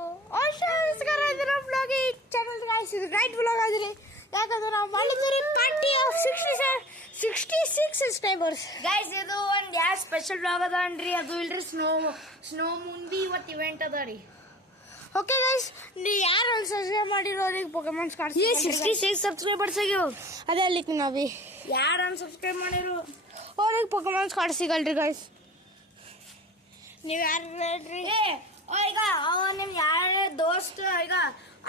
ನಮಸ್ಕಾರ, ಇದರ ಬ್ಲಾಗ್ ಈ ಚಾನಲ್ ಗಾಯ್ಸ್. ಇದು ನೈಟ್ ಬ್ಲಾಗ್ ಆದ್ರೆ ಯಾಕಂದ್ರೆ ನಾವು ಮಾಡಿದ್ದೀರಿ ಪಾರ್ಟಿ ಆಫ್ 66 ಸಬ್ಸ್ಕ್ರೈಬರ್ಸ್ ಗೈಸ್. ಇದು ಒಂದು ಯಾವ ಸ್ಪೆಷಲ್ ಬ್ಲಾಗ್ ಅದನ್ರಿ, ಅದು ಇಲ್ರಿ ಸ್ನೋ ಮೂನ್ ಬಿ ಇವತ್ತು ಇವೆಂಟ್ ಅದ ರೀ. ಓಕೆ ಗೈಸ್, ನೀವು ಯಾರು ಸಬ್ಸ್ಕ್ರೈಬ್ ಮಾಡಿರೋರಿಗೆ ಪೊಕೆಮಾನ್ಸ್ ಕಾರ್ಡ್ಸ್ 66 ಸಬ್ಸ್ಕ್ರೈಬರ್ಸ್ ಆಗ್ಯಾವ. ಅದೇ ಅಲ್ಲಿಕ್ಕೆ ನಾವೇ ಯಾರು ಸಬ್ಸ್ಕ್ರೈಬ್ ಮಾಡಿರು ಅವ್ರಿಗೆ ಪೊಕೆಮಾನ್ಸ್ ಕಾರ್ಡ್ ಸಿಗಲ್ರಿ ಗೈಸ್. ನೀವು ಯಾರು ಹೇಳ್ರಿ? ಈಗ ಅವ ನಿಮ್ ಯಾರ ದೋಸ್ತ್ ಈಗ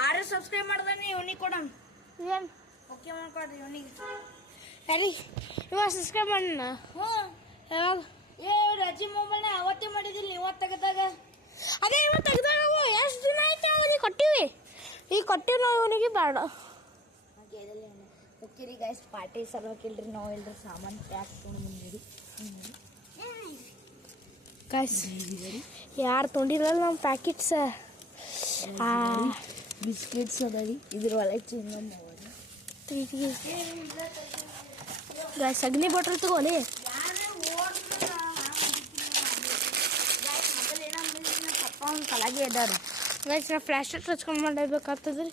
6 ಸಬ್ಸ್ಕ್ರೈಬ್ ಮಾಡ್ದಾನೆ, ಇವನಿಗೆ ಕೊಡಮ್. ಏನು ಓಕೆ ಮಾಡ್ಕೊಡ್ರಿ ಇವನಿಗೆ. ಯಾರಿ ಇವಾಗ ಸಬ್ಸ್ಕ್ರೈಬ್ ಮಾಡೋಣ? ಯಾವಾಗ? ರಜಿ ಮೊಬೈಲ್ನ ಅವತ್ತೇ ಮಾಡಿದಿಲ್ಲ, ಇವತ್ತು ತೆಗೆದಾಗ. ಅದೇ ಇವತ್ತು ತೆಗ್ದಾಗ ಎಷ್ಟು ದಿನ ಆಯ್ತು ಅವನಿಗೆ ಕೊಟ್ಟಿವಿ. ಈಗ ಕೊಟ್ಟಿವಿ ನಾವು ಅವನಿಗೆ ಬೇಡ. ಓಕೆ ರೀ ಗೈಸ್, ಪಾರ್ಟಿ ಸಲುವಾಗಿಲ್ರಿ ನಾವು ಇಲ್ರಿ ಸಾಮಾನು ಪ್ಯಾಕ್ ತೊಗೊಂಡು ಬಂದಿರಿ. ಗೈಸ್ ಯಾರು ತೊಗೊಂಡಿರಲ್ಲ ನಮ್ಮ ಪ್ಯಾಕೆಟ್ಸ್ ಬಿಸ್ಕೆಟ್ಸ್ ಅದಾರಿ, ಇದ್ರ ಒಳಗೆ ಚಿಂಗ್ ಗೈಸ್. ಅಗ್ನಿ ಬಾಟಲ್ ತಗೋಲಿ. ಕಲಾಗೆ ಇದಾರೆ ಗೈಸ್. ನಾ ಫ್ಲ್ಯಾಶ್ ಲೈಟ್ ಹಚ್ಕೊಂಡು ಮಾಡಬೇಕಾಗ್ತದ್ರಿ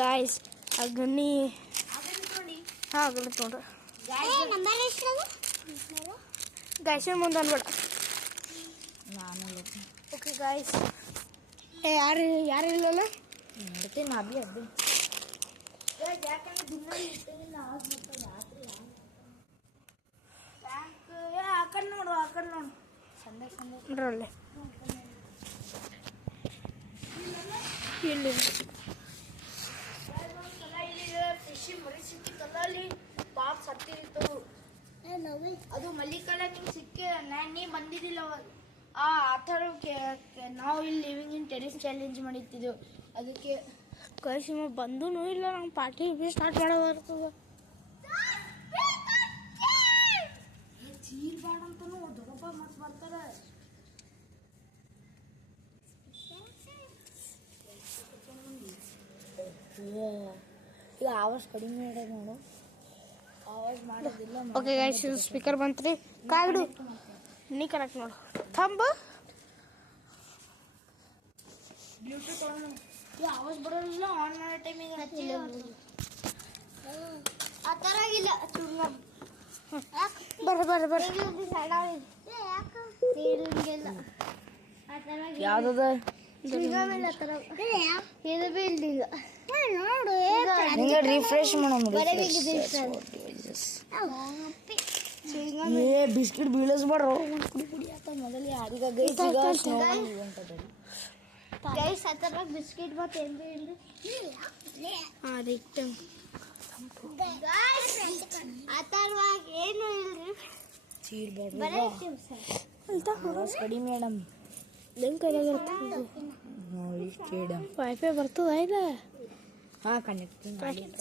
ಗೈಸ್. ಅಗ್ನಿ ಹಾಂ ಅಗ್ನಿ ತೊಗೊಂಡ್ರಿ ಗೈಸ್. ಮುಂದೆ ಅನ್ಬೇಡ. ನಾನು ಓಕೆ ಗೈಸ್. ಯಾರು ಇಲ್ಲಲ್ಲ ನೋಡ್ತೀನಿ ನಾ ಬಿ ಅಡ್ಡಿ. ಯಾಕಂದ್ರೆ ದಿನ ಇಟ್ಟಿಲ್ಲ ರಾತ್ರಿ ಆ ಕಡೆ ನೋಡು ಸಂಡೆ ನೋಡ್ರಲ್ಲೇ ಇಲ್ಲಿ ಫಿಶಿ ಮರಿ ಸಿಕ್ಕಿತ್ತಲ್ಲ ಅಲ್ಲಿ ಪಾಪ್ ಸತ್ತಿತ್ತು. ಅದು ಮಲ್ಲಿಕಲ್ಲ ನಿಂಗೆ ಸಿಕ್ಕಿ ನೀ ಬಂದಿದ್ದಿಲ್ಲ ಅವಾಗ. ಆ ಥರ ನಾವು ಇಲ್ಲಿ ಲಿವಿಂಗ್ ಇನ್ ಟೆರಿಸ್ ಚಾಲೆಂಜ್ ಮಾಡಿತ್ತಿದ್ದೆವು. ಅದಕ್ಕೆ ಕಳಿಸಿ ಬಂದೂ ಇಲ್ಲ. ನಮ್ಮ ಪಾರ್ಟಿ ಬಿ ಸ್ಟಾರ್ಟ್ ಮಾಡೋ ಬರ್ತದೆ. ಚೀರ್ ಬೇಡ ಅಂತನೂ ದೊಡ್ಡಪ್ಪ ಮತ್ತೆ ಬರ್ತಾರೆ. ಈಗ ಆವಾಜ್ ಕಡಿಮೆ ಮಾಡೋದು ನೋಡು, ಆವಾಜ್ ಮಾಡೋದಿಲ್ಲ. ಓಕೆ ಗೈಸ್, ಇದು ಸ್ಪೀಕರ್ ಬಂತ್ರಿ. ಕಾಗಿಡು ನೀ ಕನೆಕ್ಟ್ ನೋಡು. ಥಂಬ ಬ್ಲೂಟೂತ್ ಒಳಗೆ ಈ ಆವಾಜ್ ಬರೋದಿಲ್ಲ. ಆನ್ ಮಾಡೋ ಟೈಮಿಗೆ ಆ ಥರ ಇಲ್ಲ. ಬರ್ರಿ ಯಾವ್ದದ ನಿಂಗೆ ರಿಫ್ರೆಶ್ ಬಿಸ್ಕಿಟ್ ಬೀಳಿಸ್ಬಾರ್ದು. ಕುಡಿ ಆತ ಮೊದಲು ಯಾರಿಗ ಬಿಸ್ಕಿಟ್ ಬತ್ ಏನು ಇಲ್ರಿ. ಕಡಿ ಮೇಡಮ್ ವೈಫೈ ಬರ್ತದ ಇಲ್ಲ? ಹಾಂ ಕನೆಕ್ಟ್ ಆಯ್ತು.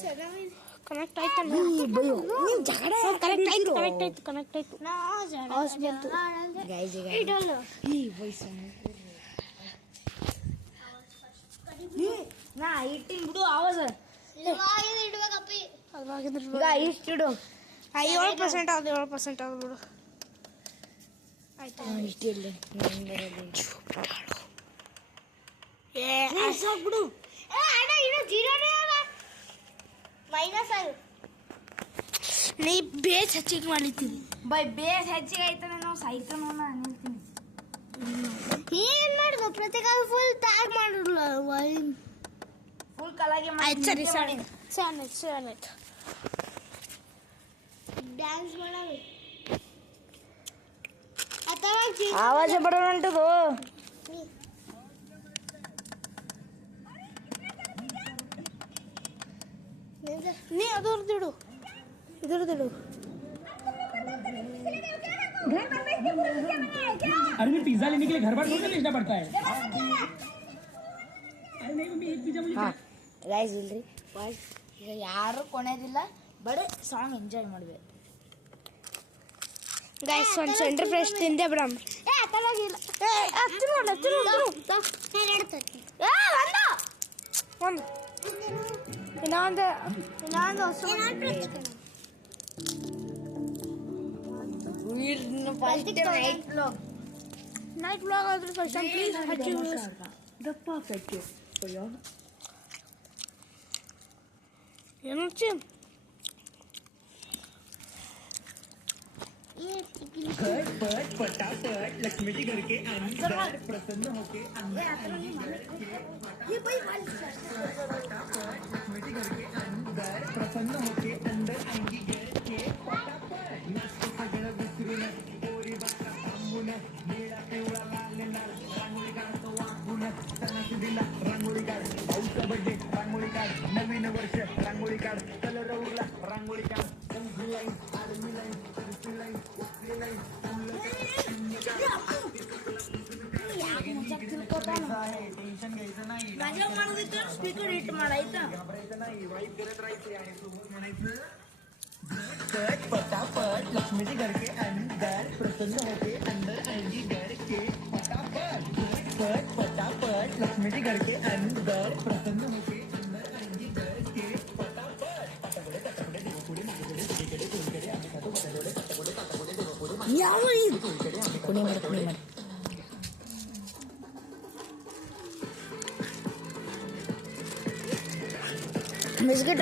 ಕನೆಕ್ಟ್ ಆಯ್ತು. ಆವಾಜ್ ಬಂತು. ನಾ ಇಟ್ಟಿನ್ ಬಿಡು ಆವಾಜ. ಈಗ ಇಷ್ಟಿಡು. 7% ಆದ 7% ಆದ ಬಿಡು. ಆಯ್ತು ಇಷ್ಟಿರ್ಲಿ. ಬಿಡು. ನೀ ಬೇಸ್ ಹೆಚ್ಚಿಗೆ ಮಾಡಿರ್ತೀನಿ. ಬೇಸ್ ಹೆಚ್ಚಿಗೆ ಆಯ್ತಾನೆ ನಾವು ಸಾಯ್ತಾನ ಅನ್ನಿರ್ತೀನಿ. ಏನ್ ಮಾಡುದು? ಪ್ರತಿಕಾಲ ಫುಲ್ ಟ್ಯಾಗ್ ಮಾಡಿರಲ್ಲ. ಫುಲ್ ಕಲಾಗೆ ಆಯ್ತು ಸರಿ. ಸೆವೆನ್ ಡ್ಯಾನ್ಸ್ ಮಾಡವಿ ಅಥವಾ ಆವಾಜ ಬರೋಣ ಉಂಟದು. ನೀ ಅದರದಿಡು. अरे मैं पिज्जा लेने के लिए घर पर थोड़ी भेजना पड़ता है. अरे नहीं मम्मी एक पिज्जा मुझे. ರೈಸ್ ಇಲ್ರಿ. ಈಗ ಯಾರು ಕೊನೆದಿಲ್ಲ, ಬರೀ ಸಾಂಗ್ ಎಂಜಾಯ್ ಮಾಡ್ಬೇಕು. ಗೈಸ್ ಒಂದು ಸೆಂಟರ್ ಫ್ರೆಶ್ ತಿಂದೆ ಬ್ರಮ್. ಇನ್ನೊಂದು ನೈಟ್ ಬ್ಲಾಗ್ ನೈಟ್ ಬ್ಲಾಗ್ ಆದ್ರೆ ಫಸ್ಟ್ ಪ್ಲೀಸ್ ಹಚ್ಚಿ ದಪ್ಪ ಹಾಕಕ್ಕೆ ಅಯ್ಯೋ ಏನು पट पटापट लक्ष्मी जी घर के अंदर प्रसन्न होके ये भाई लक्ष्मी जी घर के अंदर प्रसन्न होके अंदर आएंगी घर के पटापट मस्त सगळं विसरून पोरी बाका थांबून निळा पिवळा लाल लाल रांगोळी काढतो वाकून सणासुदीला रांगोळी काढ भाऊचा बड्डे रांगोळी काढ नवीन वर्ष रांगोळी काढ कलर उरला रांगोळी काढ संधी लाईन आर्मी लाईन सरसी लाईन उकली लाईन टेन्शन घ्यायचं नाही माझ्या म्हणून स्पीकर हिट मारायचा घाबरायचं नाही वाईट करत राहायचे आणि सोबत म्हणायचं पट पटापट लक्ष्मी जी घर के अंदर प्रसन्न होके अंदर आएंगी घर के पटापट पट पटापट लक्ष्मी जी घर के अंदर प्रसन्न होके अंदर आएंगी घर के पटापट पटापट पटापट देवपुरी मागेकडे सगळीकडे कोणीकडे आम्ही खातो बटाटे पटापट पटापट देवपुरी कोणीकडे आम्ही कुणी मार बिस्किट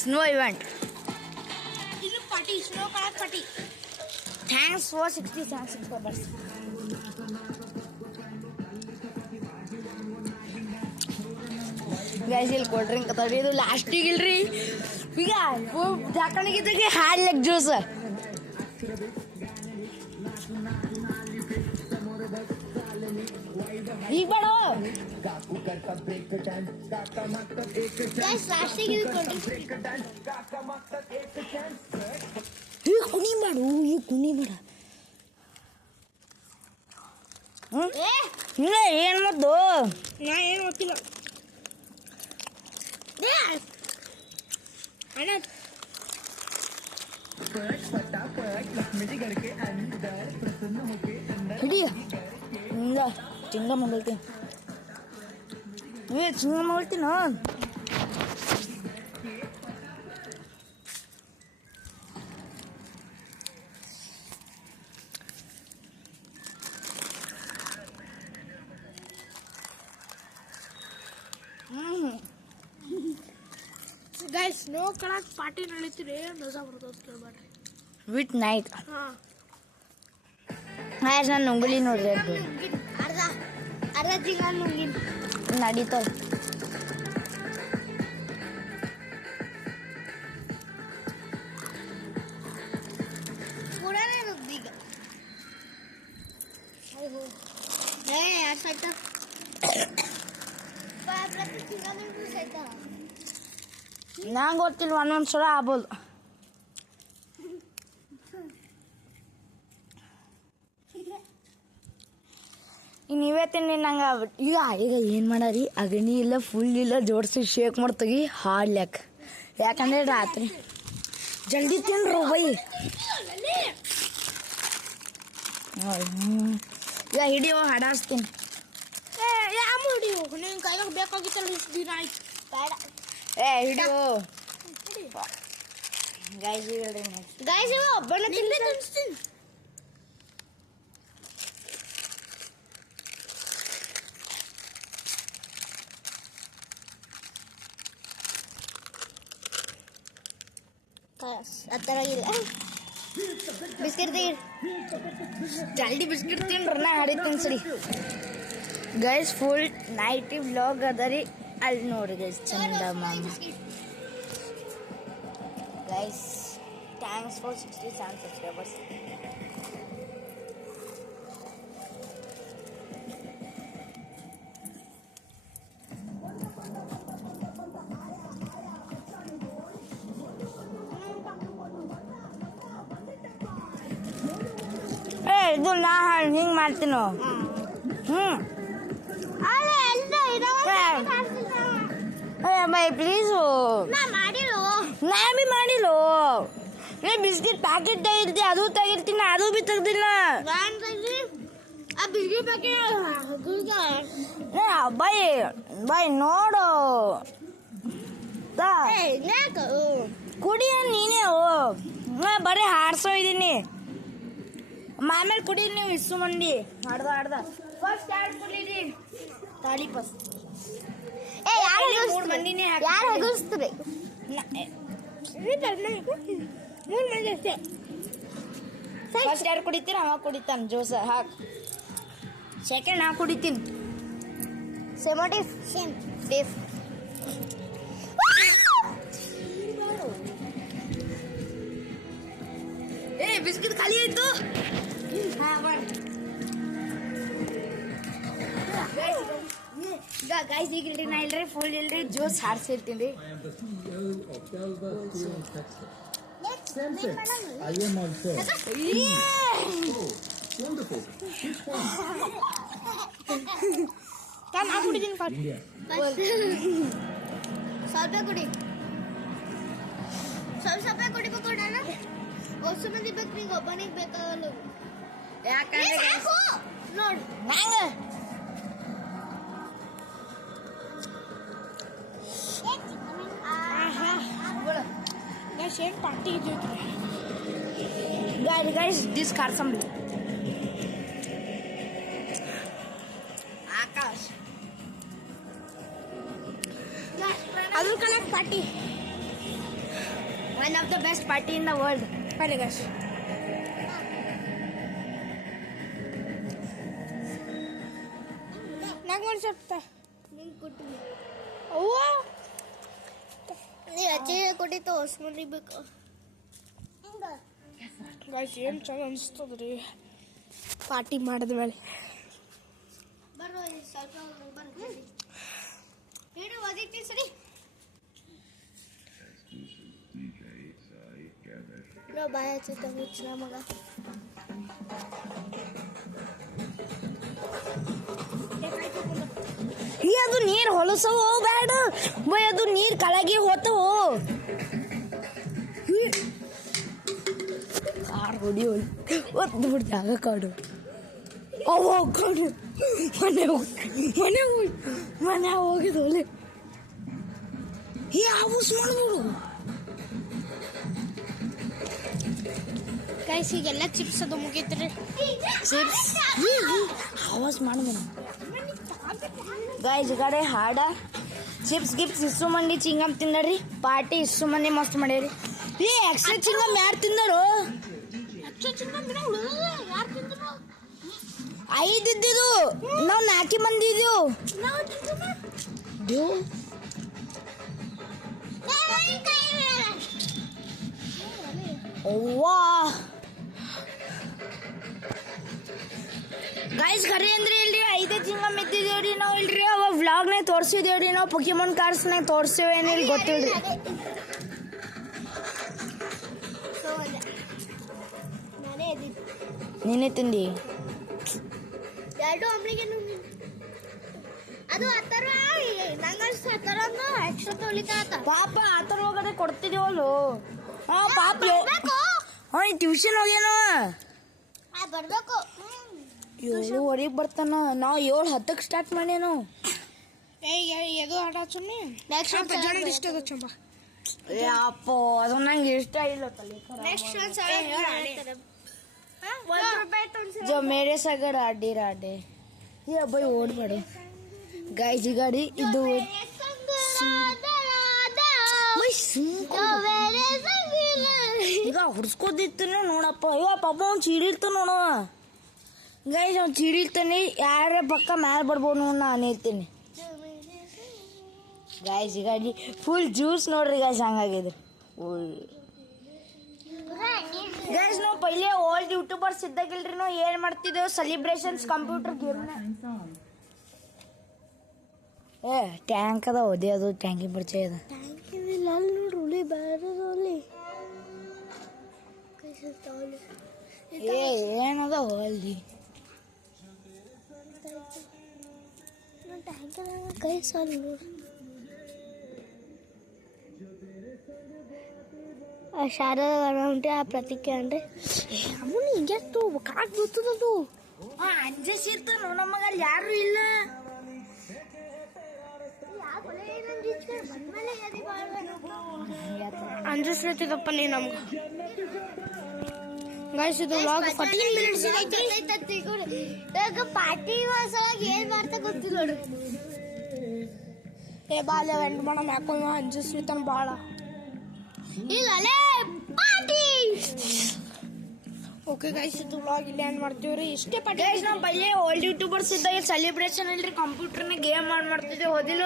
स्नो इवेंट ಇದು party snow colour party thanks for 60 subscribers. Guys ಇಲ್ಲಿ ಕೋಲ್ಡ್ ಡ್ರಿಂಕ್ ಅದಾವ್ರಿ ಇದು ಲಾಸ್ಟಿಗೆ ಇಲ್ರಿ ಈಗ ಜಾಕಣಿಗೆ ಹಾಲ್ ಲೆಗ್ ಜ್ಯೂಸ್ ಈಗ ಬೇಡ काकू करता ब्रेक डान्स काका मागतात एक ಗೈಸ್ ಲಾಸ್ಟಿಗೆ ಇದು ब्रेक डान्स काका मागतात एक ಚಾನ್ಸ್ ಈಗ ಕುಣಿ ಮಾಡು ಈಗ ಕುಣಿ ಮಾಡ ಇಲ್ಲ ಏನು ಮದ್ದು ನಾ ಏನು ಗೊತ್ತಿಲ್ಲ ಅಣ್ಣ पट पटापट लक्ष्मी जी घर के अंदर प्रसन्न होके अंदर ಹಿಡಿಯ ಹಿಂಗ ಚಿಂಗ ಮಾಡ್ತೀನಿ ಚಿಂಗ ಮಾಡ್ತೀನ ಗೈಸ್ ಸ್ನೋ ಕಲರ್ ಪಾರ್ಟಿ ನಡೀತಿರಿ ಮಜಾ ಬರ್ತದೆ ಕೇಳ್ಬೇಡ್ರಿ ವಿತ್ ನೈಟ್ ಹಾಂ ಆಯ್ತು ನಾನು ಉಂಗುಲಿ ನೋಡ್ರಿ ಅರ್ಧ ಅರ್ಧ ತಿಂಗಳ ನುಂಗಿನ ನಡೀತಾವ ಕೂಡಲೇ ಇರೋದು ಈಗ ಯಾರು ಸೈತ ಪ್ರತಿ ತಿಂಗಳ ನುಂಗಿ ಸೈತ ನಂಗೆ ಗೊತ್ತಿಲ್ಲ ಒಂದೊಂದು ಸಲ ಆಗ್ಬೋದು ಈಗ ನೀವೇ ತಿನ್ನಿ ನಂಗೆ ಈಗ ಈಗ ಏನು ಮಾಡಾರಿ ಅಗಣಿ ಇಲ್ಲ ಫುಲ್ ಇಲ್ಲ ಜೋಡಿಸಿ ಶೇಕ್ ಮಾಡ್ತೀವಿ ಹಾಡ್ಲ್ಯಾಕ ಯಾಕಂದ್ರೆ ರಾತ್ರಿ ಜಲ್ದಿ ತಿನ್ರು ಬೈ ಈಗ ಹಿಡಿಯೋ ಹಾಡಾಡ್ಸ್ತೀನಿ ಯಾವ ಮಾಡಿ ನಿನ್ನ ಕೈಯಾಗ ಬೇಕಾಗಿತ್ತಲ್ಲ ಇಷ್ಟು ದಿನ ಆಯ್ತು ಬೇಡ ಹಿಡಿಯೋ ಗೈಸ್ ಹೇಳ್ರಿ ಗೈಸ್ ಇವ ಒಬ್ಬನ ತಿನ್ನಿಸ್ತೀನಿ ಆ ಥರ ಇಲ್ಲ ಬಿಸ್ಕಿಟ್ ತೆಗೀರಿ ಜಲ್ದಿ ಬಿಸ್ಕಿಟ್ ತಿನ್ರಿ ನಾ ಹಾಡಿತೀನಿ ಸರಿ ಗೈಸ್ ಫುಲ್ ನೈಟಿ ವ್ಲಾಗ್ ಅದ ರೀ ಅಲ್ಲಿ ನೋಡ್ರಿ ಗೈಸ್ ಚಂದ ಮಾಮ ಗೈಸ್ ಥ್ಯಾಂಕ್ಸ್ ಫಾರ್ 67 subscribers. ಇದು ನಾ ಹಿಂಗೆ ಮಾಡ್ತೀನೋ ಬೈ ಪ್ಲೀಸು ನಾ ಬಿ ಮಾಡಿಲ್ಲೋ ನೀ ಬಿಸ್ಕಿಟ್ ಪ್ಯಾಕೆಟ್ ತೆಗಿರ್ತಿ ಅದು ತೆಗಿರ್ತೀನಿ ಅದು ಬಿ ತೆಗ್ದಿಲ್ಲ ಬೈ ಬೈ ನೋಡು ಕುಡಿಯ ನೀನೇ ಬರೀ ಹಾಡ್ಸೋ ಇದೀನಿ ಆಮೇಲೆ ಕುಡೀರಿ ನೀವು ಇಷ್ಟು ಮಂದಿ ಹಾಡ್ದ ಫಸ್ಟ್ ಯಾರು ಕುಡೀರಿ ತಾಳಿ ಫಸ್ಟ್ ಮೂರು ಮಂದಿನೇ ಯಾರು ಹೆಗರಿಸ್ತೀರಿ ಫಸ್ಟ್ ಯಾರು ಕುಡಿತೀರ ಅವ ಕುಡಿತಾನೆ ಜ್ಯೂಸ್ ಹಾಕ್ ಸೆಕೆಂಡ್ ನಾ ಕುಡಿತೀನಿ ಸೆಮೋಟಿಫ್ ಸೇಮ್ ಸೇಫ್ ಏ ಬಿಸ್ಕಿಟ್ ಖಾಲಿ ಆಯ್ತು ಈಗ ಗೈಸ್ ಈಗ ಇಲ್ರಿ ನಾ ಇಲ್ರಿ ಫುಲ್ ಇಲ್ರಿ juice ಹಾಡ್ಸಿರ್ತೀನಿ Sensei, I am also. Wonderful. ನಾ ಕುಡಿತೀನಿ India. ಸ್ವಲ್ಪ ಕುಡಿ ಸ್ವಲ್ಪ ಕುಡಿಬೇಕು ನಾನು ಹೊಸ ಮಂದಿ ಬೇಕು ಈಗ ಒಬ್ಬನಿಗೆ ಬೇಕಾಗಲ್ಲ ಯಾಕಂದ್ರೆ ನೋಡು ನಂಗೆ ಸೇಮ್ ಪಾರ್ಟಿ ಗೈಸ್ ದಿಸ್ ಕಾರ್ಸಂಬ್ಲಿ ಆಕಾಶ್ ಅದು colour party one of the best party in the world ಬನ್ನಿ ಗೈಸ್ ನಂಗೆ ಒಂದು ಸ್ವಲ್ಪ ಅವ್ವ ನೀವು ಅಜ್ಜಿ ಕೊಟ್ಟಿತ್ತು ಹೊಸ ಮಂದಿ ಬೇಕು ಗೈಸ್ ಏನು ಚಂದ ಅನಿಸ್ತದ್ರಿ ಪಾರ್ಟಿ ಮಾಡಿದ್ಮೇಲೆ ಬರ್ರಿ ಸ್ವಲ್ಪ ಬರ್ರಿ ಹೇಳಿ ಓದಿರ್ತೀನಿ ಸರಿ ನಾವು ಬಾಯ ಹಚ್ಚುತ್ತ ಹುಚ್ಚ ಮಗ ಈ ಅದು ನೀರು ಹೊಲಸವು ಬೇಡ ಬೈ ಅದು ನೀರು ಕೆಳಗೆ ಹೋತವು ಕಾರ್ ಹೊಡಿ ಒತ್ತು ಬಿಡ್ತಾಗ ಕಾಡು ಅವ ಕಾಡು ಮನೆ ಹೋಗಿದ್ದು ಒಲೆ ಈ ಆವಸ್ ಮಾಡ್ಬೋದು ಗೈಸ್ ಈಗೆಲ್ಲ ಚಿಪ್ಸ್ ಅದು ಮುಗೀತ್ರಿ ಚಿಪ್ಸ್ ಆವಾಸ್ ಮಾಡ್ಬೋದು ಗೈಸ್ ಈ ಕಡೆ ಹಾಡ ಚಿಪ್ಸ್ ಗಿಪ್ಸ್ ಇಷ್ಟು ಮಂದಿ ಚಿಂಗಮ್ ತಿಂದಾರ್ರಿ ಪಾರ್ಟಿ ಇಷ್ಟು ಮಂದಿ ಮಸ್ತ್ ಮಾಡ್ಯಾರಿ ಏ ಎಕ್ಸ್ಟ್ರಾ ಚಿಂಗಮ್ ಯಾರು ತಿಂದರು ಐದು ಇದ್ದಿದ್ದು ನಾವು 4 ಮಂದಿ ಇದ್ದೀವಿ ಅವ್ವಾ ಗೈಸ್ ಖರೆ ಅಂದ್ರೆ ಇಲ್ರಿ 5 ಚಿಂಗಮ್ ಇದ್ದಿದ್ದೇವ್ರಿ ನಾವು ಇಲ್ರಿ ಅವ ವ್ಲಾಗ್ನಾಗ ತೋರಿಸಿದೇವ್ರಿ ನಾವು ಪೊಕಿಮಾನ್ ಕಾರ್ಸ್ನಾಗ ತೋರಿಸ್ತೇವೇನಿಲ್ಲ ಗೊತ್ತಿಲ್ರಿ ನಾನೇ ಎದ್ದಿದ್ದು ನೀನೇ ತಿಂದಿ ಎರಡು ಒಬ್ರಿಗೆ ಅದು ಹತ್ತರ ನಂಗೆ ಹತ್ತರ ಎಕ್ಸ್ಟ್ರಾ ತೊಳಿತಾತ ಪಾಪ ಆತರ ಹೋಗದೆ ಕೊಡ್ತಿದೀವಲ್ಲು ಹಾ ಪಾಪ ಹಾ ಟ್ಯೂಷನ್ ಹೋಗ್ಯಾನವ ಬರ್ಬೇಕು 7:30 ಬರ್ತಾನ ನಾವು 7:10 ಸ್ಟಾರ್ಟ್ ಮಾಡ್ಯಾನು ಎದು ಆಟ ಸುಮ್ಮನೆ ನೆಕ್ಸ್ಟ್ ಇಷ್ಟ ಅದು ಚಂಬ ಅಪ್ಪ ಅದು ನಂಗೆ ಇಷ್ಟ ಇಲ್ಲ ತಲೆ ನೆಕ್ಸ್ಟ್ जो मेरे सागर आडे राडे ये अब्बाई ಓಡ್ಬೇಡ ಗೈಸ್ ಈ ಗಾಡಿ ಇದು ಈಗ ಹುಡ್ಸ್ಕೋದಿತ್ತು ನೋಡಪ್ಪ ಅಯ್ಯೋ ಪಾಪ ಅವ್ನು ಚೀಡಿರ್ತ ನೋಡವ ಗೈಸ್ ಅವ್ನು ಚೀಡಿರ್ತಾನೆ ಯಾರ ಪಕ್ಕ ಮ್ಯಾಲೆ ಬರ್ಬೋದು ನೋಡ್ ನಾನು ಹೇಳ್ತೀನಿ ಗೈಸ್ ಈ ಗಾಡಿ ಫುಲ್ ಜ್ಯೂಸ್ ನೋಡ್ರಿ ಗೈಸ್ ಹಂಗಾಗಿದೆ ಗೈಸ್ ನಾವು ಪहिले ಓಲ್ಡ್ ಯೂಟ್ಯೂಬರ್ಸ್ ಇದ್ದಾಗಿಲ್ರಿ ನಾವು ಏನ್ ಮಾಡ್ತಿದ್ದೇವೆ ಸೆಲಿಬ್ರೇಷನ್ಸ್ ಕಂಪ್ಯೂಟರ್ ಗೇಮ್ ಏ ಟ್ಯಾಂಕ್ ಅದ ಓದಿ ಅದು ಟ್ಯಾಂಕಿ ಪರಿಚಯ ಅದ ನೋಡ್ರಿ ಬೇರೆ ಏ ಏನದ ಅಲ್ಲಿ ಕೈ ಸಾಲ ಶಾರದಾ ಉಂಟೆ ಆ ಪ್ರತಿಕೆ ಅಂದ್ರೆ ಅಮ್ಮನ ಹಿಂಗೆಷ್ಟು ಕಾಟ್ ಬರ್ತದದು ಅಂಜಸಿರ್ತಾನ ನಮಗ ಅಲ್ಲಿ ಯಾರು ಇಲ್ಲ ಅಂಜಿಸ್ಲತ್ತಿದಪ್ಪ ನೀ ನಮ್ಗೆ ಗೈಸ್ ಇದು ವ್ಲಾಗ್ 14 ಮಿನಿಟ್ಸ್ ಪಾರ್ಟಿ ಸಲುವಾಗಿ ಏನ್ ಮಾಡ್ತಾ ಗೊತ್ತಿಲ್ಲ ನೋಡ್ರಿ. ಏ ಬಾಲ್ಯ ಎಂಡ್ ಮಾಡಮ್ ಯಾಕೋ ಇವ ಅಂಜಿಸ್ಲಿತಾನ ಭಾಳ. ಈಗ ಅಲೇ ಪಾರ್ಟಿ. ಓಕೆ ಗೈಸ್ ಇದು ವ್ಲಾಗ್ ಇಲ್ಲಿ ಏನ್ ಮಾಡ್ತೀವ್ರಿ ಇಷ್ಟೇ ಪಾರ್ಟಿ. ಗೈಸ್ ನಾವು ಪहिले ಓಲ್ಡ್ ಯೂಟ್ಯೂಬರ್ಸ್ ಇದ್ದಾಗ ಸೆಲೆಬ್ರೇಷನ್ ಅಲ್ರಿ ಕಂಪ್ಯೂಟರ್ನ ಗೇಮ್ ಮಾಡ್ತಿದ್ದೆ ಓದಿಲ್ಲ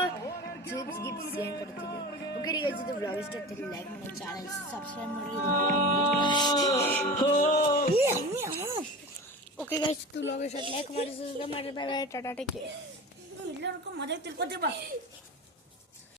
ಚಿಪ್ಸ್ ಗಿಪ್ಸ್ ಏನು ಕೊಡ್ತಿದ್ದೆ. ಓಕೆ ರೀ ಗೈಸ್ ಇದು ವ್ಲಾಗ್ ಇಷ್ಟ ಆಗ್ತಿಲ್ಲ ಲೈಕ್ ಮಾಡಿ ಚಾನಲ್ ಸಬ್ಸ್ಕ್ರೈಬ್ ಮಾಡಿ. ಓಕೆ ಗೈಸ್ ಇದು ವ್ಲಾಗ್ ಇಷ್ಟ ಲೈಕ್ ಮಾಡಿ ಸಬ್ಸ್ಕ್ರೈಬ್ ಮಾಡಿ. Bye bye Tata take care. ಎಲ್ಲರಿಗೂ ಮಜಾ ತಿಳ್ಕೊತೀವಿ ಬಾ.